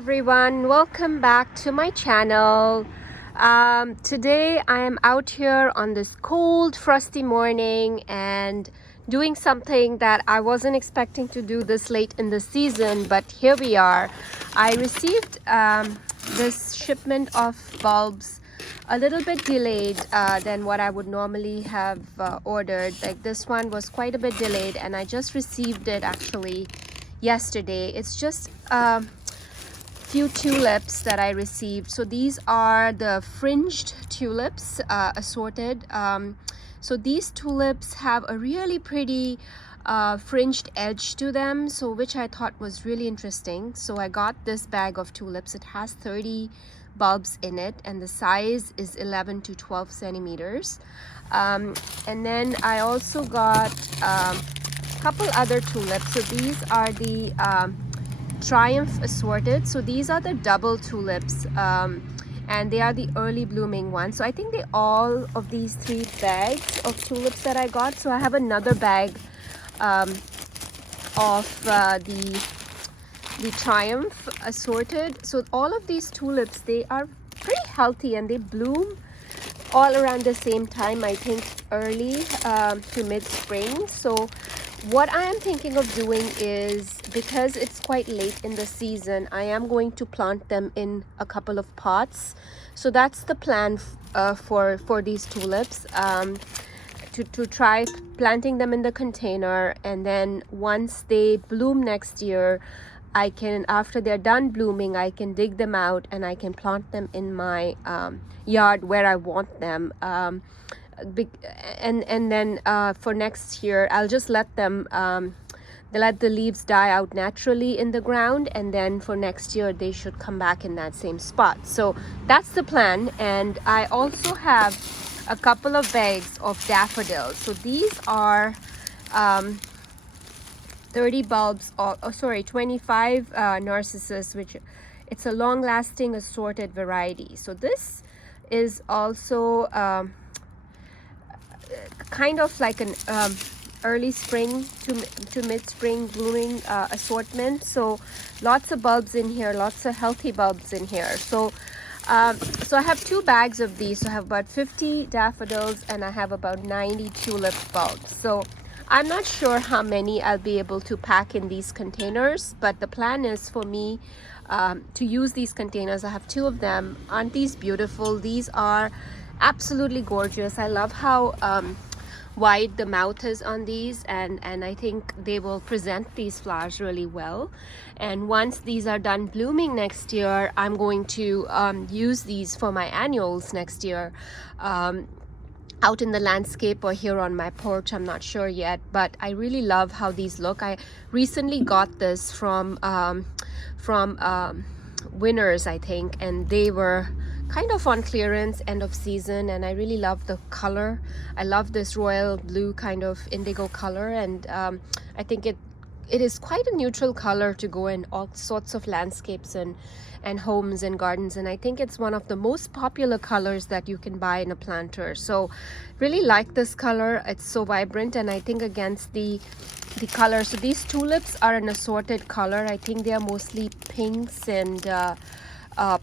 everyone, welcome back to my channel. Today I am out here on this cold frosty morning and doing something that I wasn't expecting to do this late in the season, but here we are. I received this shipment of bulbs a little bit delayed than what I would normally have ordered. Like this one was quite a bit delayed and I just received it actually yesterday. It's just few tulips that I received. So these are the fringed tulips, assorted. So these tulips have a really pretty fringed edge to them, so which I thought was really interesting. So I got this bag of tulips. It has 30 bulbs in it and the size is 11 to 12 centimeters. And then I also got a couple other tulips. So these are the Triumph assorted. So these are the double tulips and they are the early blooming ones. So I think they all of these 3 bags of tulips that I got. So I have another bag of the Triumph assorted. So all of these tulips, they are pretty healthy and they bloom all around the same time, I think early to mid-spring. So what I am thinking of doing is, because it's quite late in the season, I am going to plant them in a couple of pots. So that's the plan for these tulips, to try planting them in the container, and then once they bloom next year, I can, after they're done blooming, I can dig them out and I can plant them in my yard where I want them. And then for next year I'll just let them let the leaves die out naturally in the ground, and then for next year they should come back in that same spot. So that's the plan. And I also have a couple of bags of daffodils. So these are 30 bulbs, 25 narcissus, which it's a long-lasting assorted variety. So this is also kind of like an early spring to mid-spring blooming assortment. So lots of bulbs in here, lots of healthy bulbs in here. So so I have 2 bags of these. So I have about 50 daffodils and I have about 90 tulip bulbs. So I'm not sure how many I'll be able to pack in these containers, but the plan is for me to use these containers. I have 2 of them. Aren't these beautiful? These are absolutely gorgeous. I love how wide the mouth is on these, and I think they will present these flowers really well. And once these are done blooming next year, I'm going to use these for my annuals next year, out in the landscape or here on my porch. I'm not sure yet, but I really love how these look. I recently got this from Winners, I think, and they were kind of on clearance end of season, and I really love the color. I love this royal blue kind of indigo color, and I think it is quite a neutral color to go in all sorts of landscapes and homes and gardens, and I think it's one of the most popular colors that you can buy in a planter. So really like this color. It's so vibrant, and I think against the color, so these tulips are an assorted color. I think they are mostly pinks and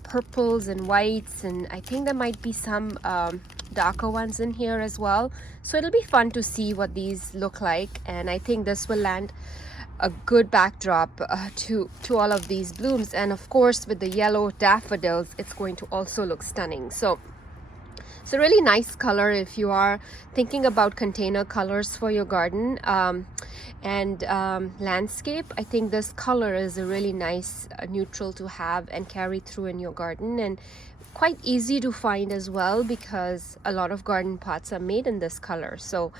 purples and whites, and I think there might be some darker ones in here as well. So it'll be fun to see what these look like, and I think this will land a good backdrop to all of these blooms. And of course with the yellow daffodils, it's going to also look stunning. So it's a really nice color if you are thinking about container colors for your garden and landscape. I think this color is a really nice neutral to have and carry through in your garden, and quite easy to find as well, because a lot of garden pots are made in this color. So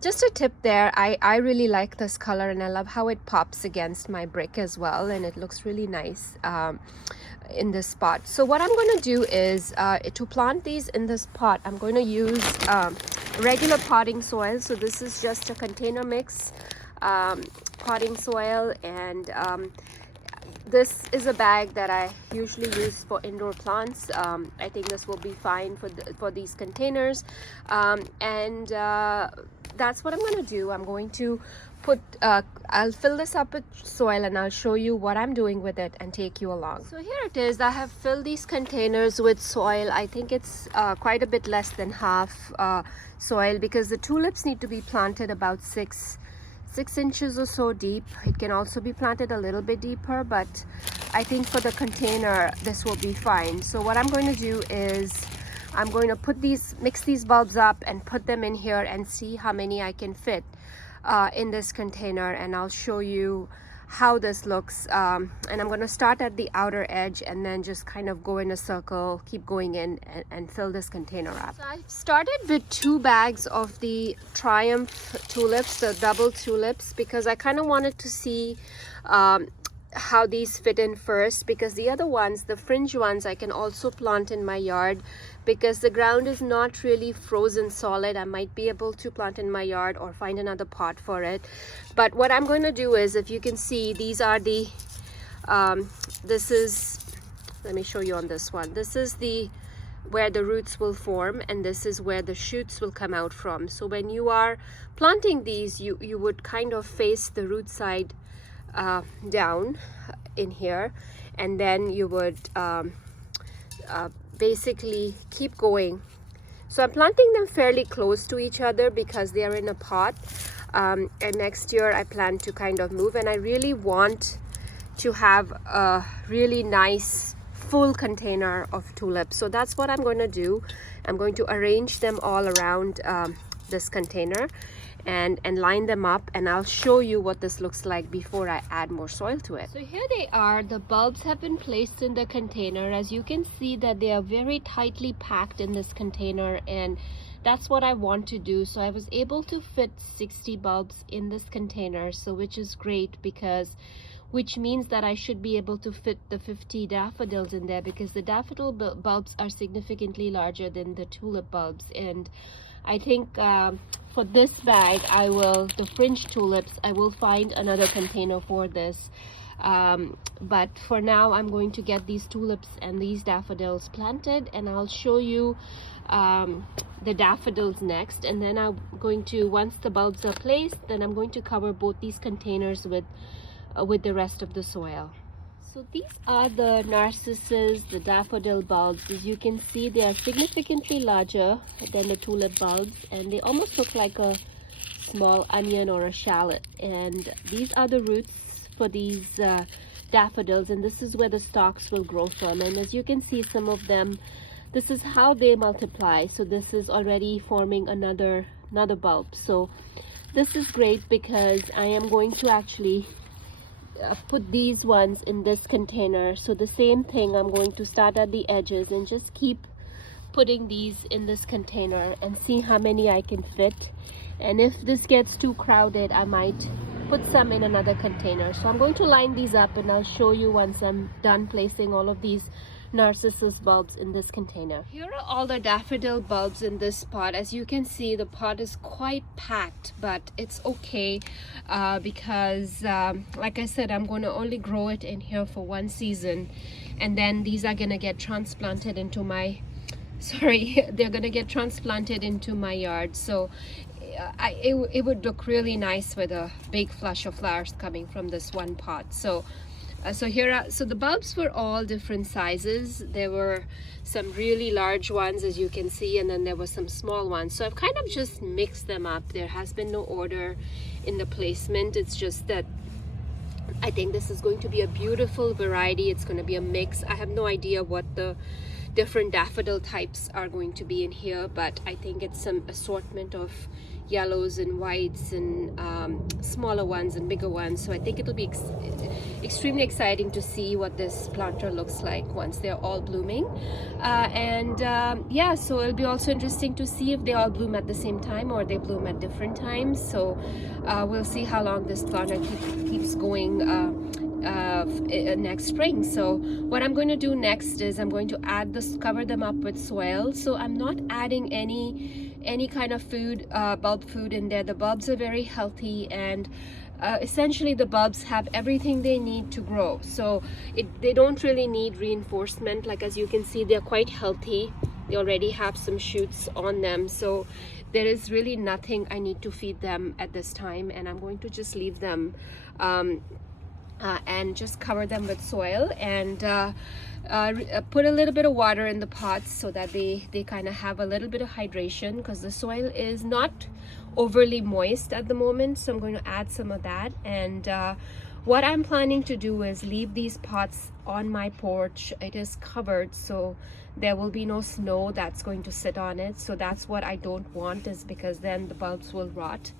just a tip there. I really like this color, and I love how it pops against my brick as well, and it looks really nice in this spot. So what I'm going to do is to plant these in this pot, I'm going to use regular potting soil. So this is just a container mix potting soil, and this is a bag that I usually use for indoor plants. I think this will be fine for these containers, and that's what I'm going to do. I'm going to put I'll fill this up with soil and I'll show you what I'm doing with it and take you along. So here it is. I have filled these containers with soil. I think it's quite a bit less than half soil, because the tulips need to be planted about 6 inches or so deep. It can also be planted a little bit deeper, but I think for the container this will be fine. So what I'm going to do is I'm going to mix these bulbs up and put them in here and see how many I can fit in this container, and I'll show you how this looks. And I'm going to start at the outer edge and then just kind of go in a circle, keep going in and fill this container up. So I started with 2 bags of the Triumph tulips, the double tulips, because I kind of wanted to see how these fit in first, because the other ones, the fringe ones, I can also plant in my yard because the ground is not really frozen solid. I might be able to plant in my yard or find another pot for it. But what I'm going to do is, if you can see, these are the this is, let me show you on this one, this is the where the roots will form, and this is where the shoots will come out from. So when you are planting these, you would kind of face the root side down in here, and then you would basically keep going. So I'm planting them fairly close to each other because they are in a pot, and next year I plan to kind of move, and I really want to have a really nice full container of tulips. So that's what I'm going to do. I'm going to arrange them all around this container and line them up, and I'll show you what this looks like before I add more soil to it. So here they are. The bulbs have been placed in the container. As you can see that they are very tightly packed in this container, and that's what I want to do. So I was able to fit 60 bulbs in this container, so which is great, which means that I should be able to fit the 50 daffodils in there, because the daffodil bulbs are significantly larger than the tulip bulbs. And I think for this bag, the fringe tulips, I will find another container for this. But for now, I'm going to get these tulips and these daffodils planted, and I'll show you the daffodils next. And then I'm going to, once the bulbs are placed, then I'm going to cover both these containers with the rest of the soil. So these are the narcissus, the daffodil bulbs. As you can see, they are significantly larger than the tulip bulbs, and they almost look like a small onion or a shallot. And these are the roots for these daffodils, and this is where the stalks will grow from. And as you can see, some of them, this is how they multiply. So this is already forming another bulb. So this is great because I am going to actually put these ones in this container. So the same thing, I'm going to start at the edges and just keep putting these in this container and see how many I can fit. And if this gets too crowded, I might put some in another container. So I'm going to line these up, and I'll show you once I'm done placing all of these narcissus bulbs in this container. Here are all the daffodil bulbs in this pot. As you can see, the pot is quite packed, but it's okay because like I said, I'm going to only grow it in here for 1 season, and then these are going to get transplanted into my they're going to get transplanted into my yard. So it would look really nice with a big flush of flowers coming from this one pot. So the bulbs were all different sizes. There were some really large ones, as you can see, and then there were some small ones. So I've kind of just mixed them up. There has been no order in the placement. It's just that I think this is going to be a beautiful variety. It's going to be a mix. I have no idea what the different daffodil types are going to be in here, but I think it's some assortment of yellows and whites and smaller ones and bigger ones. So I think it'll be extremely exciting to see what this planter looks like once they're all blooming. Yeah, so it'll be also interesting to see if they all bloom at the same time or they bloom at different times. So we'll see how long this planter keeps going next spring. So what I'm going to do next is I'm going to cover them up with soil. So I'm not adding any kind of food, bulb food in there. The bulbs are very healthy, and essentially the bulbs have everything they need to grow. So they don't really need reinforcement. Like, as you can see, they're quite healthy. They already have some shoots on them, so there is really nothing I need to feed them at this time, and I'm going to just leave them and just cover them with soil and put a little bit of water in the pots so that they kind of have a little bit of hydration, because the soil is not overly moist at the moment. So I'm going to add some of that, and what I'm planning to do is leave these pots on my porch. It is covered, so there will be no snow that's going to sit on it. So that's what I don't want, is because then the bulbs will rot.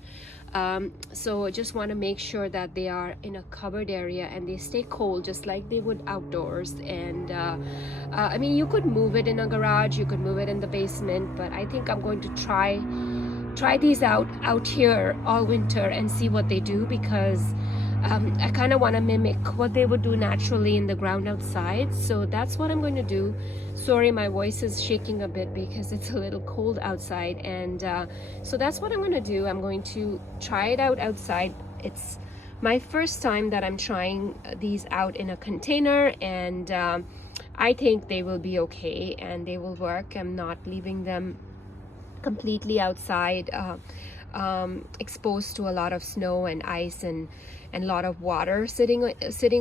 So I just want to make sure that they are in a covered area and they stay cold just like they would outdoors. And I mean, you could move it in a garage, you could move it in the basement, but I think I'm going to try these out here all winter and see what they do, because I kind of want to mimic what they would do naturally in the ground outside. So that's what I'm going to do. Sorry, my voice is shaking a bit because it's a little cold outside, and so that's what I'm going to do. I'm going to try it out outside. It's my first time that I'm trying these out in a container, and I think they will be okay and they will work. I'm not leaving them completely outside, exposed to a lot of snow and ice and a lot of water sitting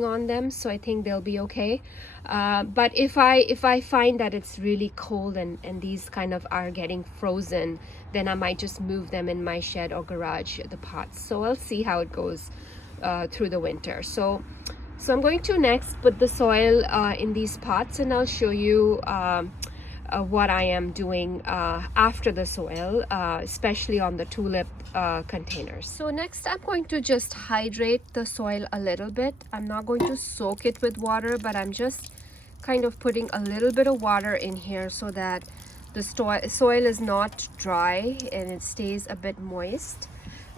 on them, so I think they'll be okay. But if I find that it's really cold and these kind of are getting frozen, then I might just move them in my shed or garage, the pots. So I'll see how it goes through the winter. So I'm going to next put the soil in these pots, and I'll show you what I am doing after the soil, especially on the tulip containers. So next I'm going to just hydrate the soil a little bit. I'm not going to soak it with water, but I'm just kind of putting a little bit of water in here so that the soil is not dry and it stays a bit moist.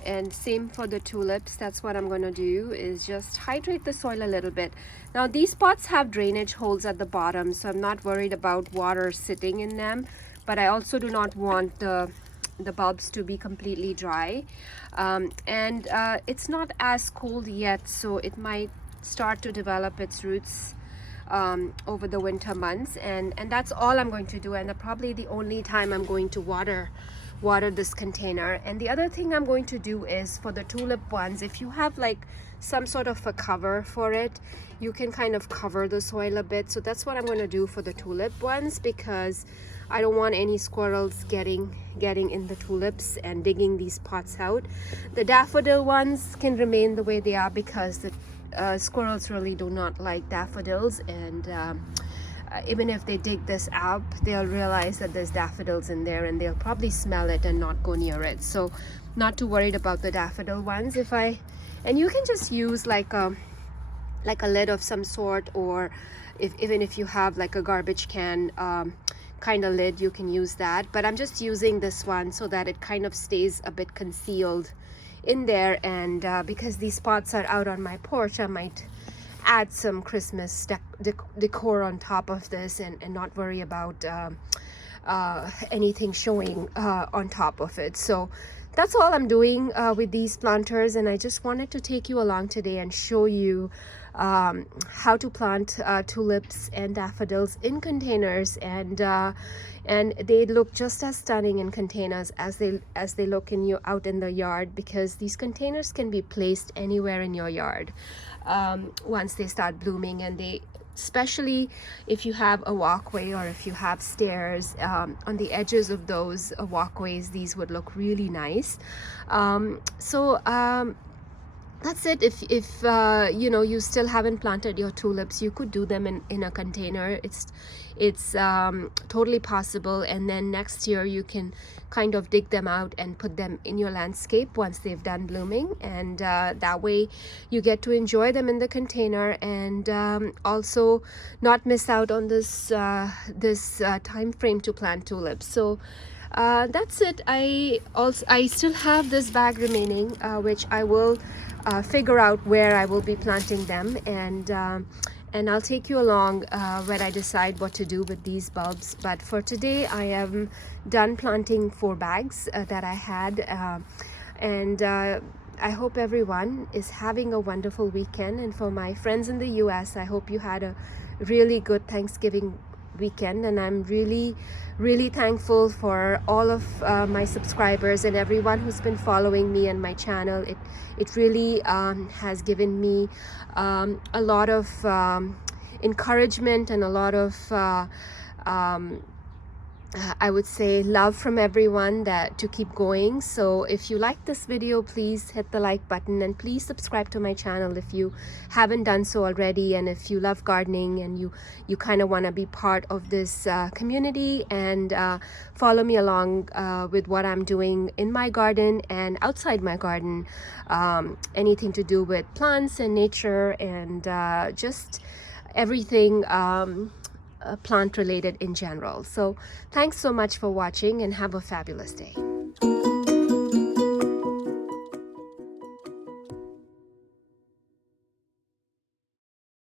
And same for the tulips. That's what I'm going to do, is just hydrate the soil a little bit. Now these pots have drainage holes at the bottom, so I'm not worried about water sitting in them, but I also do not want the bulbs to be completely dry. And it's not as cold yet, so it might start to develop its roots over the winter months, and that's all I'm going to do, and probably the only time I'm going to water this container. And the other thing I'm going to do is, for the tulip ones, if you have like some sort of a cover for it, you can kind of cover the soil a bit. So that's what I'm going to do for the tulip ones, because I don't want any squirrels getting in the tulips and digging these pots out. The daffodil ones can remain the way they are, because the squirrels really do not like daffodils, and even if they dig this out, they'll realize that there's daffodils in there and they'll probably smell it and not go near it. So not too worried about the daffodil ones. And you can just use like a lid of some sort, or even if you have like a garbage can kind of lid, you can use that. But I'm just using this one so that it kind of stays a bit concealed in there. And because these pots are out on my porch, I might add some Christmas decor on top of this, and not worry about anything showing on top of it. So that's all I'm doing with these planters, and I just wanted to take you along today and show you how to plant tulips and daffodils in containers, and they look just as stunning in containers as they look out in the yard, because these containers can be placed anywhere in your yard once they start blooming. And especially if you have a walkway or if you have stairs on the edges of those walkways, these would look really nice. That's it. If you know, you still haven't planted your tulips, you could do them in a container. It's totally possible, and then next year you can kind of dig them out and put them in your landscape once they've done blooming, and that way you get to enjoy them in the container, and also not miss out on this time frame to plant tulips. So that's it. I still have this bag remaining, which I will figure out where I will be planting them, and I'll take you along when I decide what to do with these bulbs. But for today, I am done planting 4 bags that I had, and I hope everyone is having a wonderful weekend. And for my friends in the US, I hope you had a really good Thanksgiving weekend, and I'm really thankful for all of my subscribers and everyone who's been following me and my channel. It really has given me a lot of encouragement and a lot of I would say love from everyone that to keep going. So if you like this video, please hit the like button, and please subscribe to my channel if you haven't done so already. And if you love gardening and you kind of want to be part of this community and follow me along with what I'm doing in my garden and outside my garden, anything to do with plants and nature and just everything plant related in general. So thanks so much for watching, and have a fabulous day.